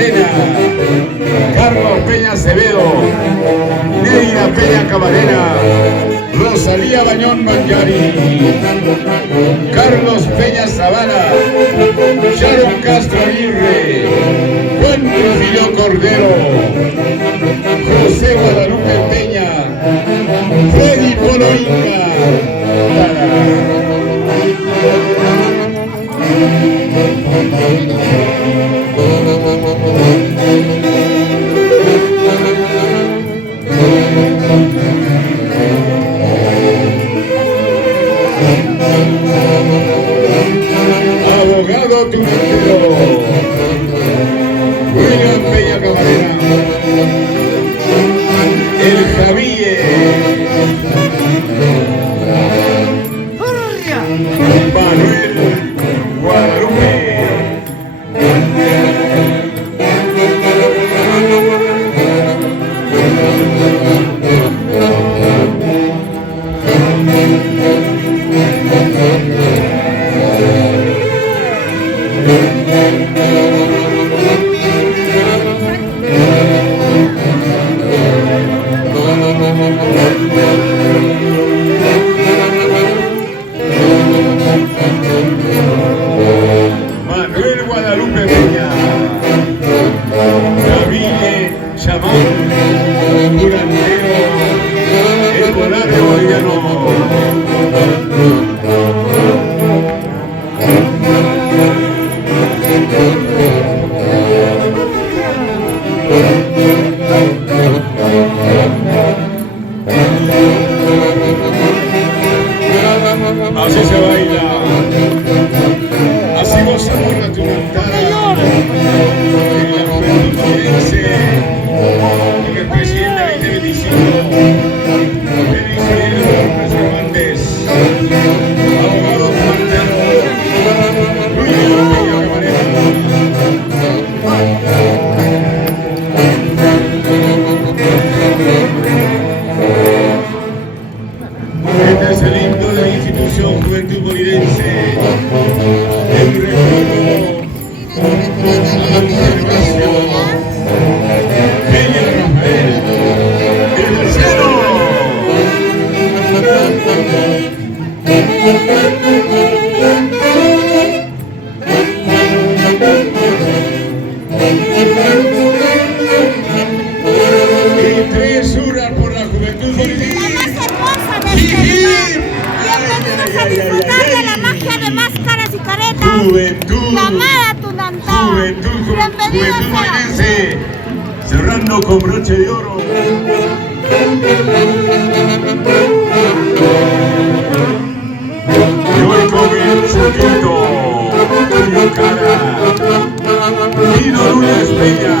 Camarena, Carlos Peña Acevedo, Neida Peña Camarena, Rosalía Bañón Mangari, Carlos Peña Zavala, Sharon Castro Aguirre, Juan Trujillo Cordero, José Guadalupe Peña, Freddy Polo Inca. Abogado Tunantero, William Peña Camarena, El Javille, Manuel Guadalupe, Manuel Guadalupe Peña, Javille Chamán, Durantero, El Horario Boliviano. Así se baila, así gozamos la tunantada en la juventud bonaerense, con el presidente 2025, el ingeniero López Cervantes, abogado tunantero, William Peña Camarena. Este es el himno de la institución Juventud Bonaerense, el recuerdo a la conservación. Peña Rafael, el tercero. Y 3 horas por la Juventud Bonaerense. Bienvenidos a disfrutar de la magia de máscaras y caretas. Juventud, la amada Tunantá. Juventud Bienvenidos Bonaerense, cerrando con broche de oro. Y hoy con el Chuquito, Julio Cara, Nino Núñez Peña,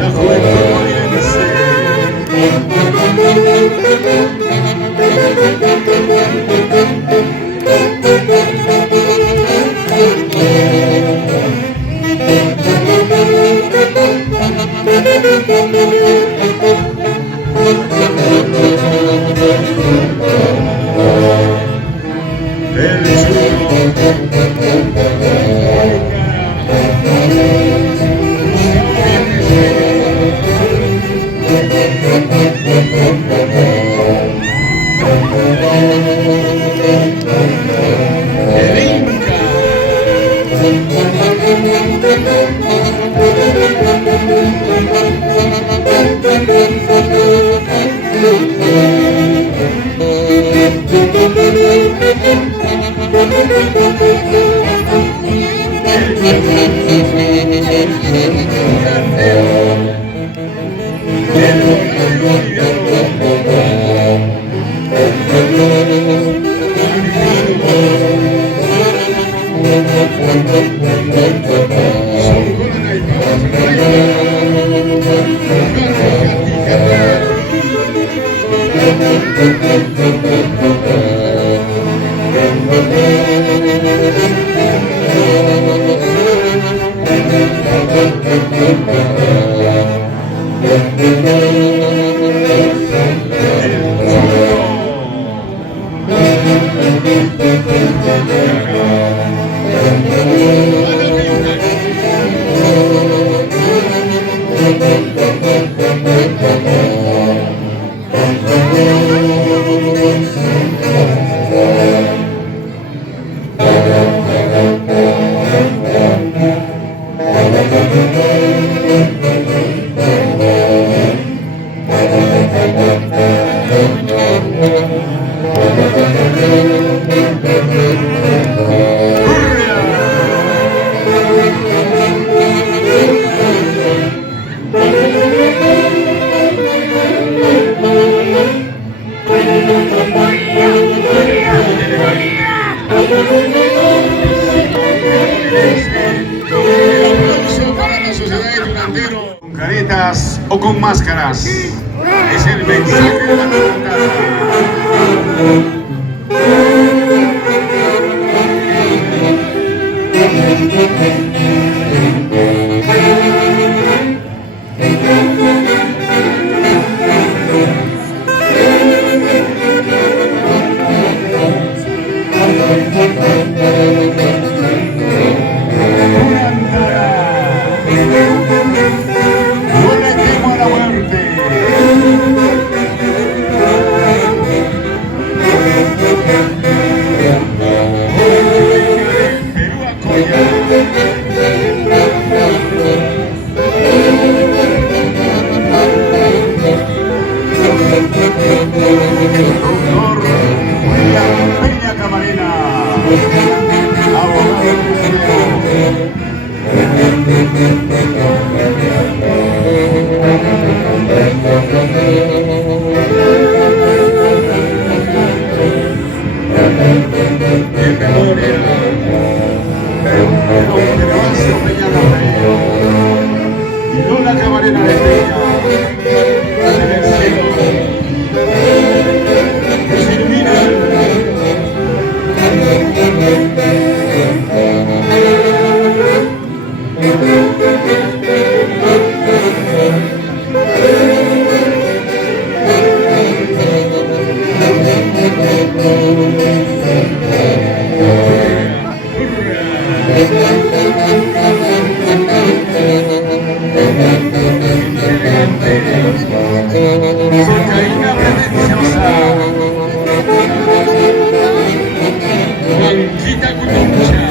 la Juventud Bonaerense. El Inca. caretas o con máscaras. Es el mensaje de la cantada. No le temo a la muerte. Perú Doctor William Peña Camarena, abogado en memoria de don Gervasio Peña Camarena y Lola Camarena de Peña, en el cielo nos iluminan. Sacaína pretenciosa, Juanquita Cutuncha,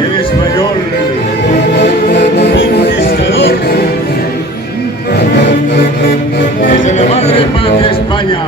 el español conquistador, desde la madre patria España.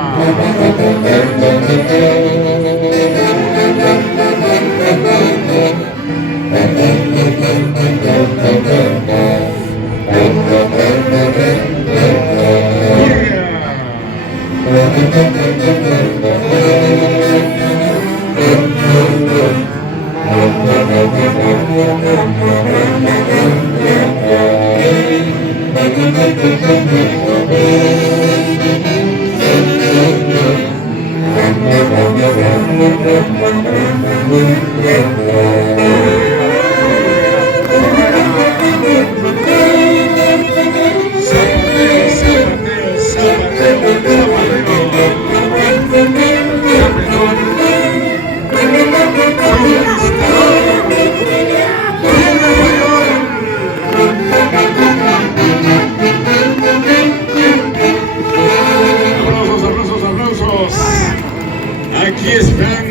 Aquí están